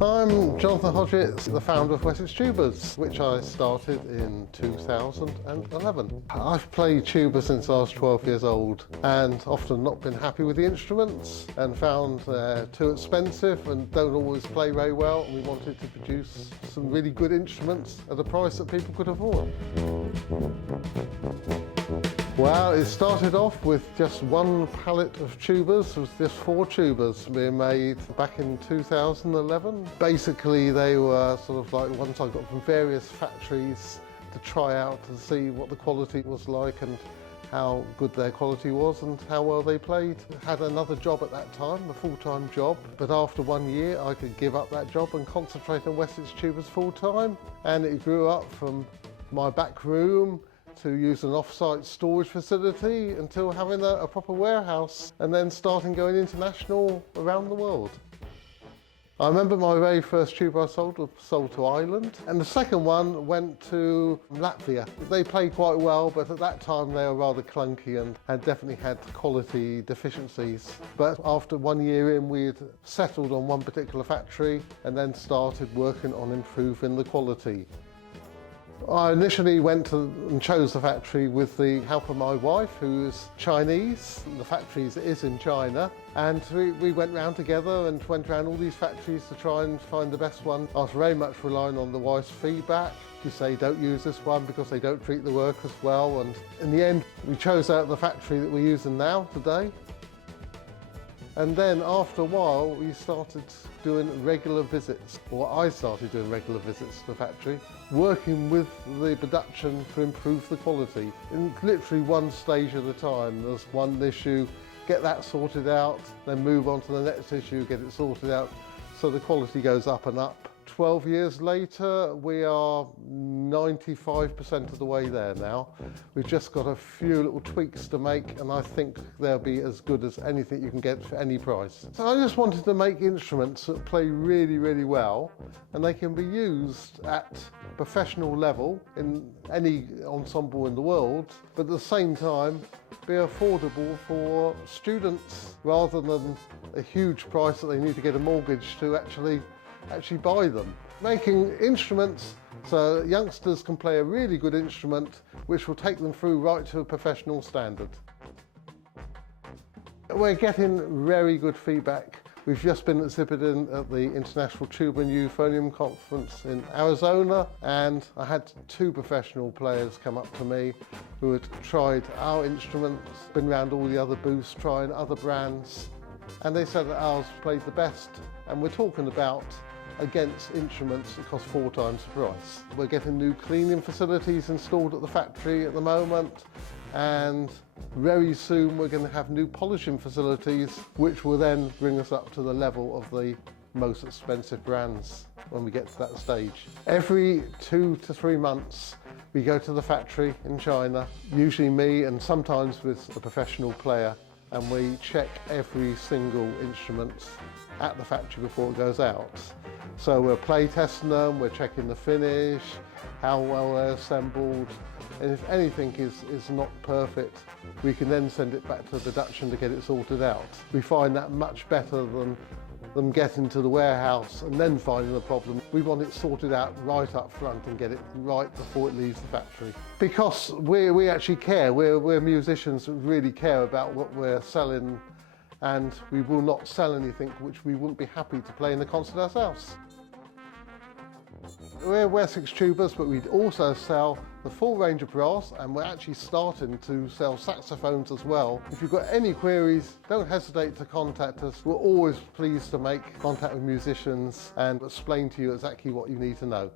I'm Jonathan Hodgetts, the founder of Wessex Tubas, which I started in 2011. I've played tuba since I was 12 years old and often not been happy with the instruments and found they're too expensive and don't always play very well, and we wanted to produce some really good instruments at a price that people could afford. Well, it started off with just one pallet of tubas. It was just 4 tubas being made back in 2011. Basically, they were sort of like ones I got from various factories to try out to see what the quality was like and how good their quality was and how well they played. I had another job at that time, a full-time job, but after 1 year I could give up that job and concentrate on Wessex Tubas full-time, and it grew up from my back room to use an off-site storage facility until having a proper warehouse and then starting going international around the world. I remember my very first tuba I sold to Ireland, and the second one went to Latvia. They played quite well, but at that time they were rather clunky and had definitely had quality deficiencies. But after 1 year in, we had settled on one particular factory and then started working on improving the quality. I initially went and chose the factory with the help of my wife, who is Chinese. The factory is in China, and we went round together and went around all these factories to try and find the best one. I was very much relying on the wife's feedback. She say don't use this one because they don't treat the workers well, and in the end we chose out the factory that we're using now today. And then after a while we started doing regular visits, or I started doing regular visits to the factory, working with the production to improve the quality. In literally one stage at a time. There's one issue, get that sorted out, then move on to the next issue, get it sorted out, so the quality goes up and up. 12 years later, we are 95% of the way there now. We've just got a few little tweaks to make, and I think they'll be as good as anything you can get for any price. So I just wanted to make instruments that play really, really well, and they can be used at professional level in any ensemble in the world, but at the same time be affordable for students rather than a huge price that they need to get a mortgage to actually buy them. Making instruments so that youngsters can play a really good instrument which will take them through right to a professional standard. We're getting very good feedback. We've just been exhibiting at the International Tuba and Euphonium Conference in Arizona, and I had 2 professional players come up to me who had tried our instruments, been around all the other booths trying other brands, and they said that ours played the best. And we're talking about against instruments that cost 4 times the price. We're getting new cleaning facilities installed at the factory at the moment, and very soon we're going to have new polishing facilities which will then bring us up to the level of the most expensive brands when we get to that stage. Every 2 to 3 months we go to the factory in China, usually me and sometimes with a professional player, and we check every single instrument at the factory before it goes out. So we're play testing them, we're checking the finish, how well they're assembled, and if anything is not perfect, we can then send it back to production to get it sorted out. We find that much better than them getting to the warehouse and then finding the problem. We want it sorted out right up front and get it right before it leaves the factory. Because we actually care, we're musicians that really care about what we're selling, and we will not sell anything which we wouldn't be happy to play in the concert ourselves. We're Wessex Tubas, but we also sell the full range of brass, and we're actually starting to sell saxophones as well. If you've got any queries, don't hesitate to contact us. We're always pleased to make contact with musicians and explain to you exactly what you need to know.